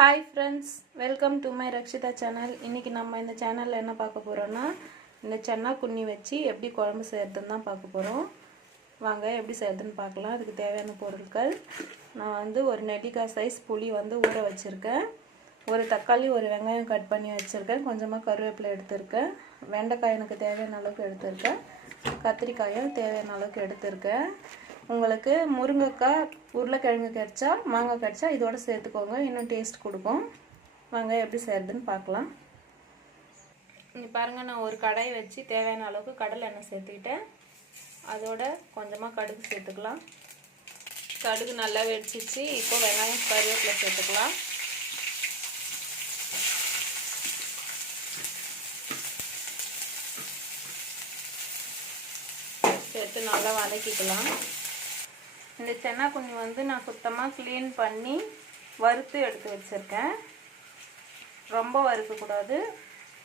Hi friends, welcome to my Rakshitha channel. இன்றைக்கி நம்ம இந்த சேனலில் என்ன பார்க்க போகிறோன்னா, இந்த சென்னா குன்னி வச்சு எப்படி குழம்பு செய்கிறதுன்னு தான் பார்க்க போகிறோம். வாங்க எப்படி செய்கிறதுன்னு பார்க்கலாம். அதுக்கு தேவையான பொருட்கள், நான் ஒரு நெல்லிக்காய் சைஸ் புளி ஊற வச்சுருக்கேன். ஒரு தக்காளி, ஒரு வெங்காயம் கட் பண்ணி வச்சுருக்கேன். கொஞ்சமாக கருவேப்பிலை எடுத்திருக்கேன். வெண்டைக்காய் எனக்கு தேவையான அளவுக்கு எடுத்திருக்கேன். கத்திரிக்காயும் தேவையான அளவுக்கு எடுத்திருக்கேன். உங்களுக்கு முருங்கைக்காய், உருளைக்கிழங்கு கிடைச்சா, மாங்காய் கிடைச்சா இதோட சேர்த்துக்கோங்க, இன்னும் டேஸ்ட் கொடுக்கும். வாங்க எப்படி செய்கிறதுன்னு பார்க்கலாம். இங்கே பாருங்கள், நான் ஒரு கடாயை வச்சு தேவையான அளவுக்கு கடலை எண்ணெய் சேர்த்துக்கிட்டேன். அதோட கொஞ்சமாக கடுகு சேர்த்துக்கலாம். கடுகு நல்லா வெடிச்சிச்சு. இப்போ வெங்காயம், கருவேப்பிலை சேர்த்துக்கலாம். சேர்த்து நல்லா வதக்கிக்கலாம். இந்த சென்னா குன்னி நான் சுத்தமாக க்ளீன் பண்ணி வறுத்து எடுத்து வச்சுருக்கேன். ரொம்ப வறுக்கக்கூடாது.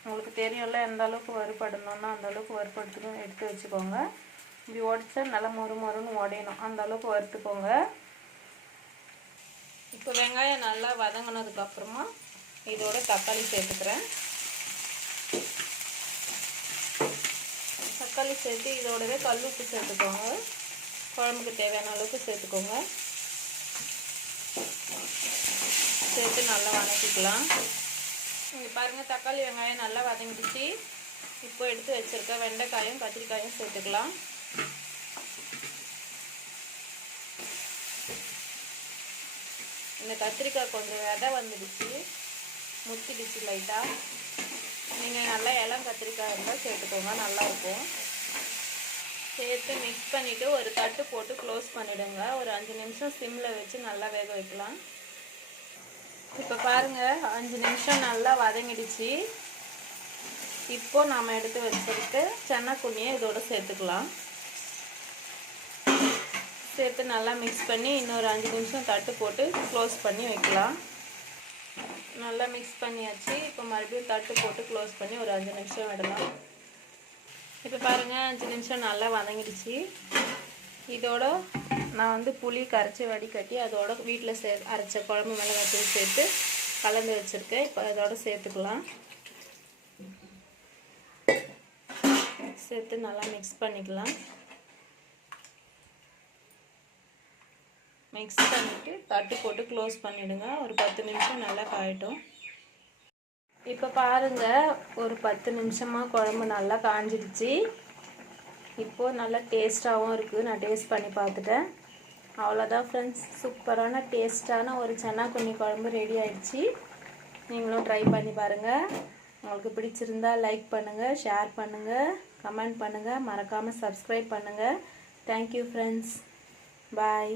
உங்களுக்கு தெரியும்ல எந்த அளவுக்கு வறுபடணும்னா அந்த அளவுக்கு வறுப்படுத்தணும் எடுத்து வச்சுக்கோங்க. இப்படி உடச்சா நல்லா மொறுன்னு உடையணும், அந்த அளவுக்கு வறுத்துக்கோங்க. இப்போ வெங்காயம் நல்லா வதங்கினதுக்கப்புறமா இதோட தக்காளி சேர்த்துக்கிறேன். தக்காளி சேர்த்து இதோடவே கல் உப்பு சேர்த்துக்கோங்க. குழம்புக்கு தேவையான அளவுக்கு சேர்த்துக்கோங்க. சேர்த்து நல்லா வதக்கிக்கலாம். இங்கே பாருங்கள், தக்காளி வெங்காயம் நல்லா வதங்கிடுச்சு. இப்போ எடுத்து வச்சுருக்க வெண்டைக்காயும் கத்திரிக்காயும் சேர்த்துக்கலாம். இந்த கத்திரிக்காய் கொஞ்சம் விதை வந்துடுச்சு, முத்திடுச்சு லைட்டாக. நீங்கள் நல்லா இளம் கத்திரிக்காய் இருந்தால் சேர்த்துக்கோங்க, நல்லாயிருக்கும். சேர்த்து மிக்ஸ் பண்ணிவிட்டு ஒரு தட்டு போட்டு க்ளோஸ் பண்ணிவிடுங்க. ஒரு 5 நிமிஷம் சிம்மில் வச்சு நல்லா வேக வைக்கலாம். இப்போ பாருங்கள், 5 நிமிஷம் நல்லா வதங்கிடுச்சு. இப்போது நாம் எடுத்து வச்சுருக்கு சென்னா குன்னியை இதோட சேர்த்துக்கலாம். சேர்த்து நல்லா மிக்ஸ் பண்ணி இன்னொரு 5 நிமிஷம் தட்டு போட்டு க்ளோஸ் பண்ணி வைக்கலாம். நல்லா மிக்ஸ் பண்ணியாச்சு. இப்போ மறுபடியும் தட்டு போட்டு க்ளோஸ் பண்ணி ஒரு 5 நிமிஷம் விடலாம். இப்போ பாருங்கள், 5 நிமிஷம் நல்லா வதங்கிடுச்சு. இதோட நான் புளி கரைச்சி வடிகட்டி அதோட வீட்டில் அரைச்ச குழம்பு மிளகாத்தூள் சேர்த்து கலந்து வச்சுருக்கேன். இப்போ அதோட சேர்த்துக்கலாம். சேர்த்து நல்லா மிக்ஸ் பண்ணிக்கலாம். மிக்ஸ் பண்ணிவிட்டு தட்டு போட்டு க்ளோஸ் பண்ணிவிடுங்க. ஒரு 10 நிமிஷம் நல்லா காயட்டும். இப்போ பாருங்கள், ஒரு 10 நிமிஷமாக குழம்பு நல்லா காஞ்சிடுச்சு. இப்போது நல்லா டேஸ்ட்டாகவும் இருக்குது. நான் டேஸ்ட் பண்ணி பார்த்துட்டேன். அவ்வளோதான் ஃப்ரெண்ட்ஸ், சூப்பரான டேஸ்ட்டான ஒரு சென்னா குன்னி குழம்பு ரெடி ஆயிடுச்சு. நீங்களும் ட்ரை பண்ணி பாருங்கள். உங்களுக்கு பிடிச்சிருந்தா லைக் பண்ணுங்கள், ஷேர் பண்ணுங்கள், கமெண்ட் பண்ணுங்கள், மறக்காமல் சப்ஸ்கிரைப் பண்ணுங்கள். தேங்க்யூ ஃப்ரெண்ட்ஸ், பாய்.